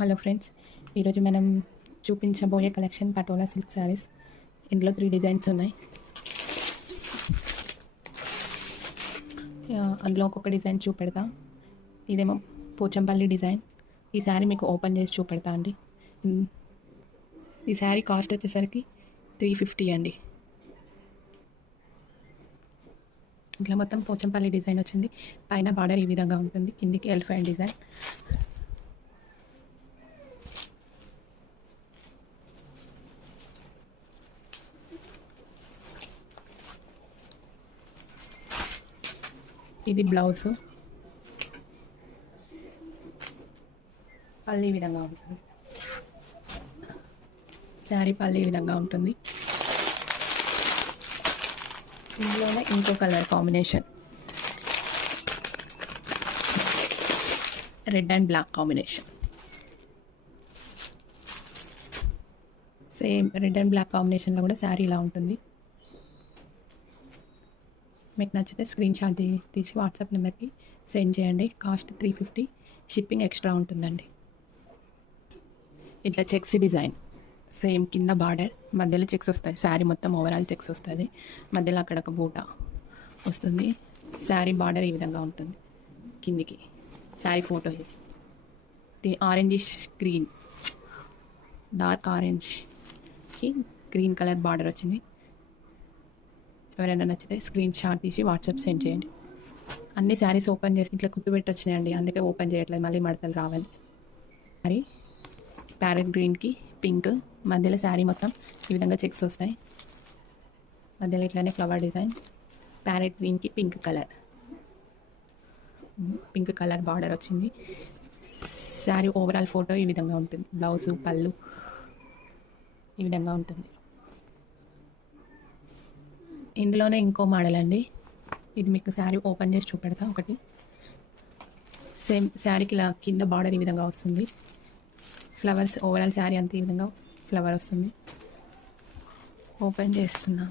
Hello friends, ఈరోజు మనం చూపించబోయే కలెక్షన్ పటోలా సిల్క్ శారీస్. ఇందులో 3 డిజైన్స్ ఉన్నాయి. అందులో ఒక్కొక్క డిజైన్ చూపెడతా. ఇదేమో పోచంపల్లి డిజైన్. ఈ శారీ మీకు ఓపెన్ చేసి చూపెడతా అండి. ఈ శారీ కాస్ట్ వచ్చేసరికి 350 అండి. ఇట్లా మొత్తం పోచంపల్లి డిజైన్ వచ్చింది. పైన బార్డర్ ఈ విధంగా ఉంటుంది, కిందికి ఎలిఫెంట్ డిజైన్. ఇది బ్లౌజ్. పళ్ళు ఈ విధంగా ఉంటుంది. శారీ పళ్ళు ఈ విధంగా ఉంటుంది. ఇందులోనే ఇంకో colour combination, red and black combination. Same red and black కాంబినేషన్లో కూడా శారీ ఇలా ఉంటుంది. మీకు నచ్చితే స్క్రీన్ షాట్ తీసి వాట్సాప్ నెంబర్కి సెండ్ చేయండి. కాస్ట్ 350, షిప్పింగ్ ఎక్స్ట్రా ఉంటుందండి. ఇట్లా చెక్స్ డిజైన్, సేమ్ కింద బార్డర్, మధ్యలో చెక్స్ వస్తాయి. శారీ మొత్తం ఓవరాల్ చెక్స్ వస్తుంది. మధ్యలో అక్కడ ఒక బూట వస్తుంది. శారీ బార్డర్ ఈ విధంగా ఉంటుంది. కిందికి శారీ ఫోటో ఇది ఆరెంజిష్ గ్రీన్, డార్క్ ఆరెంజ్కి గ్రీన్ కలర్ బార్డర్ వచ్చింది. ఎవరైనా నచ్చితే స్క్రీన్ షాట్ తీసి వాట్సాప్ సెండ్ చేయండి. అన్ని శారీస్ ఓపెన్ చేసి ఇట్లా కుట్టు పెట్టి వచ్చినాయండి, అందుకే ఓపెన్ చేయట్లేదు, మళ్ళీ మడతలు రావాలి. శారీ ప్యారెట్ గ్రీన్కి పింక్, మధ్యలో శారీ మొత్తం ఈ విధంగా చెక్స్ వస్తాయి. మధ్యలో ఇట్లానే ఫ్లవర్ డిజైన్. ప్యారెట్ గ్రీన్కి పింక్ కలర్ బార్డర్ వచ్చింది. శారీ ఓవరాల్ ఫోటో ఈ విధంగా ఉంటుంది. బ్లౌజు పళ్ళు ఈ విధంగా ఉంటుంది. ఇందులోనే ఇంకో మోడల్ అండి. ఇది మీకు శారీ ఓపెన్ చేసి చూపెడతా. ఒకటి సేమ్ శారీకి ఇలా కింద బార్డర్ ఈ విధంగా వస్తుంది. ఫ్లవర్స్ ఓవరాల్ శారీ అంతా ఈ విధంగా ఫ్లవర్ వస్తుంది. ఓపెన్ చేస్తున్నా.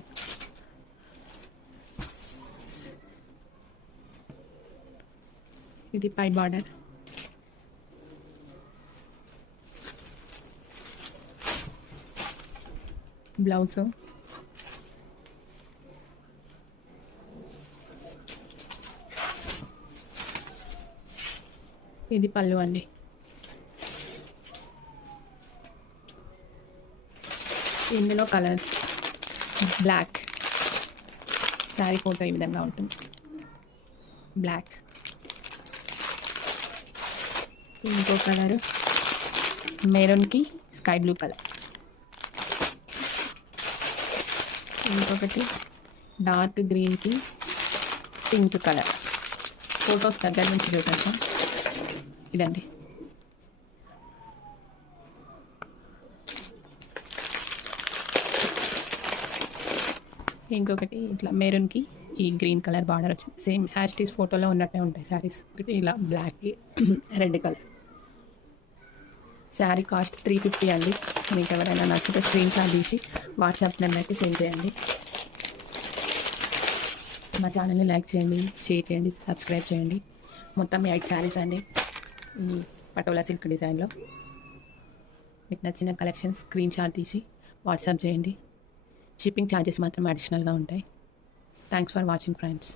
ఇది పై బార్డర్. బ్లౌజ్, ఇది పళ్ళు అండి. ఇందులో కలర్స్ బ్లాక్, శారీ ఫోటో ఈ విధంగా ఉంటుంది. బ్లాక్, ఇంకో కలర్ మెరూన్కి స్కై బ్లూ కలర్, ఇంకొకటి డార్క్ గ్రీన్కి పింక్ కలర్. ఫొటోస్ దగ్గర నుంచి చూపిస్తాం. ఇదండి. ఇంకొకటి ఇట్లా మెరూన్కి ఈ గ్రీన్ కలర్ బార్డర్ వచ్చింది. సేమ్ హ్యాష్టీస్ ఫోటోలో ఉన్నట్టే ఉంటాయి శారీస్. ఒకటి ఇలా బ్లాక్కి రెడ్ కలర్. శారీ కాస్ట్ 350 అండి. మీకు ఎవరైనా నచ్చితే స్క్రీన్ షాట్ తీసి వాట్సాప్ నెంబర్కి సెండ్ చేయండి. మా ఛానల్ని లైక్ చేయండి, షేర్ చేయండి, సబ్స్క్రైబ్ చేయండి. మొత్తం 8 శారీస్ అండి ఈ పటోలా సిల్క్ డిజైన్లో. మీకు నచ్చిన కలెక్షన్ స్క్రీన్ షాట్ తీసి వాట్సాప్ చేయండి. షిప్పింగ్ ఛార్జెస్ మాత్రం అడిషనల్గా ఉంటాయి. Thanks for watching friends.